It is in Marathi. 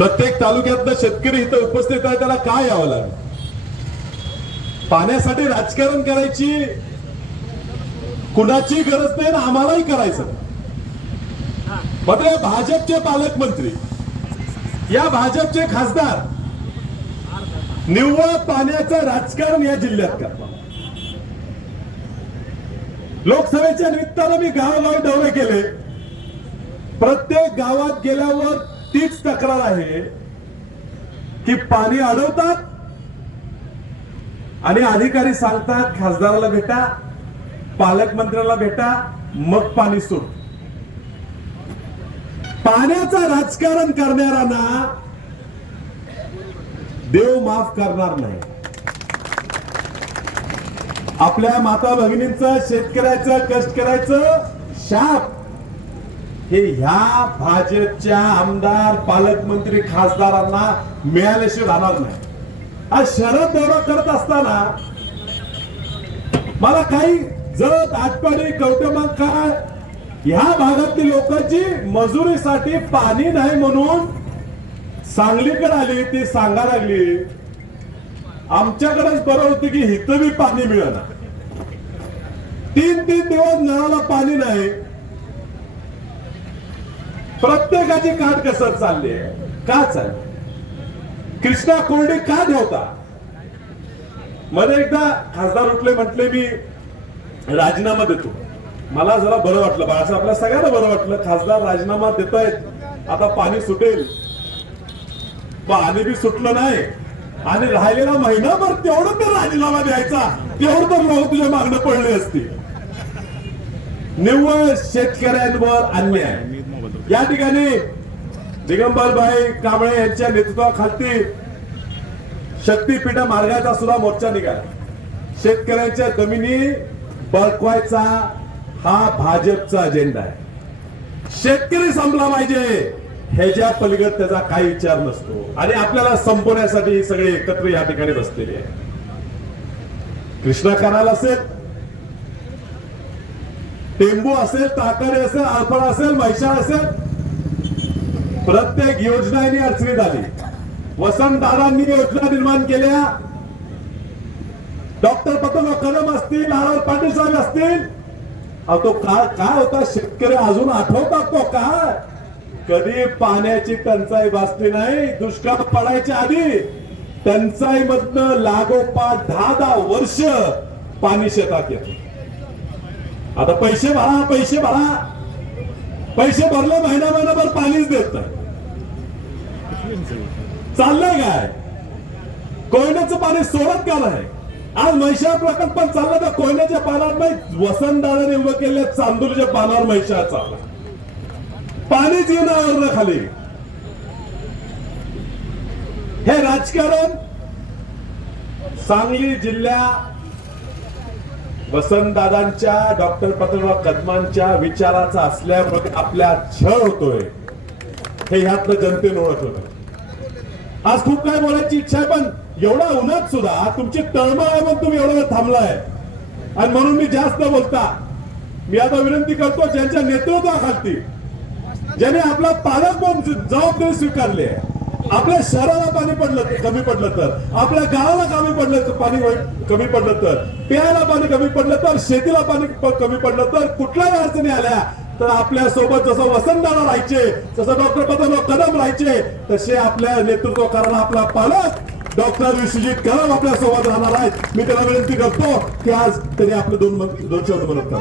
प्रत्येक तालुक्यातलं शेतकरी इथं उपस्थित आहे त्याला काय यावं लागेल? पाण्यासाठी राजकारण करायची कुणाची गरज नाही ना आम्हालाही करायचं मात्र या भाजपचे पालकमंत्री या भाजपचे खासदार निव्वळ पाण्याचं राजकारण या जिल्ह्यात करतात. लोकसभेच्या निमित्तानं मी गावोगावी दौरे केले. प्रत्येक गावात गेल्यावर तीच तक्रार आहे की पाणी अडवतात आणि अधिकारी सांगतात खासदाराला भेटा पालकमंत्र्याला भेटा मग पाणी सोड. पाण्याचं राजकारण करणाऱ्यांना देव माफ करणार नाही. आपल्या माता भगिनींचं शेतकऱ्याचं कष्ट करायचं शाप. हे ह्या भाजपच्या आमदार पालकमंत्री खासदारांना मिळाल्याशिवाय राहणार नाही. आज शरद दौरा करत असताना मला काही जत आटपाडी कवटेमंका ह्या भागातली लोकांची मजुरीसाठी पाणी नाही म्हणून सांगलीकडे आली ती सांगा लागली आमच्याकडेच बरं होतं की हिथं बी पाणी मिळणार तीन तीन दिवस नळाला पाणी नाही. प्रत्येकाची काट कसत चालली आहे. का चालली? कृष्णा कोरडे का ठेवता मध्ये एकदा खासदार उठले म्हटले मी राजीनामा देतो. मला जरा बरं वाटलं बाळासाहेब आपल्या सगळ्यांना बरं वाटलं. खासदार राजीनामा देत आहेत आता पाणी सुटेल. पाणी बी सुटलं नाही. आणि राहिलेला महिनाभर तेवढं तर राजीनामा द्यायचा. तेवढं तर लोक तुझ्या मागणं पडले असते निव्वळ शेतकऱ्यांवर अन्याय. या ठिकाणी दिगंबरभाई कांबळे यांच्या नेतृत्वाखाली शक्तीपीठ मार्गाचा सुद्धा मोर्चा निघाला. शेतकऱ्यांच्या जमिनी बळकवायचा हा भाजपचा अजेंडा आहे. शेतकरी संपला पाहिजे ह्याच्या पलीकडे त्याचा काही विचार नसतो. आणि आपल्याला संपवण्यासाठी सगळे एकत्र या ठिकाणी बसलेले आहे. कृष्णा कराल असेल टेंबू असेल ताकारे असेल आळफळ असेल म्हैसाळ असेल प्रत्येक योजना यांनी अडचणीत आली. वसंतदादांनी योजना निर्माण केल्या. डॉक्टर पतंग कदम असतील आर पाटील साहेब असतील. अहो तो काय काय होता? शेतकरी अजून आठवतात तो काय कधी पाण्याची टंचाई भासली नाही दुष्काळ पडायच्या आधी. टंचाई मधन लागोपाठ दहा दहा वर्ष पाणी शेतात येत. आता पैसे भरा पैसे भरा. पैसे भरले महिना महिनाभर पाणीच देत नाही. चाललंय काय? कोयन्याचं पाणी सोडत का नाही? आज महिषा प्रकल्प चालला तर कोयण्याच्या पानावर नाही वसंतदादाने उभं केलेल्या चांदूरच्या पानावर महिषा चालला. पाणीच येणार खाली. हे राजकारण सांगली जिल्ह्या वसंतदादांच्या डॉक्टर पत्रराव कदमांच्या विचाराचा असल्यामुळे आपल्या छळ होतोय. हे ह्यातलं जनतेनं ओळखलं आज खूप काय बोलायची इच्छा आहे पण एवढा उन्हात सुद्धा तुमची तळमळ आहे म्हणून तुम्ही एवढा थांबलाय. आणि म्हणून मी जास्त बोलता. मी आता विनंती करतो ज्यांच्या नेतृत्वाखालती ज्याने आपला पालक म्हणून जबाबदारी स्वीकारली आहे. आपल्या शहराला पाणी पडलं कमी पडलं तर आपल्या गावाला कमी पडलं तर पाणी कमी पडलं तर प्यायला पाणी कमी पडलं तर शेतीला पाणी कमी पडलं तर कुठल्याही अडचणी आल्या तर आपल्यासोबत जसं वसंतदादा राहायचे जसं डॉक्टर पतंगराव कदम राहायचे तसे आपल्या नेतृत्व करायला आपला पालक डॉक्टर विश्वजित कदम आपल्यासोबत राहणार आहेत. मी त्याला विनंती करतो की आज त्यांनी आपले दोन दोन शब्द म्हणत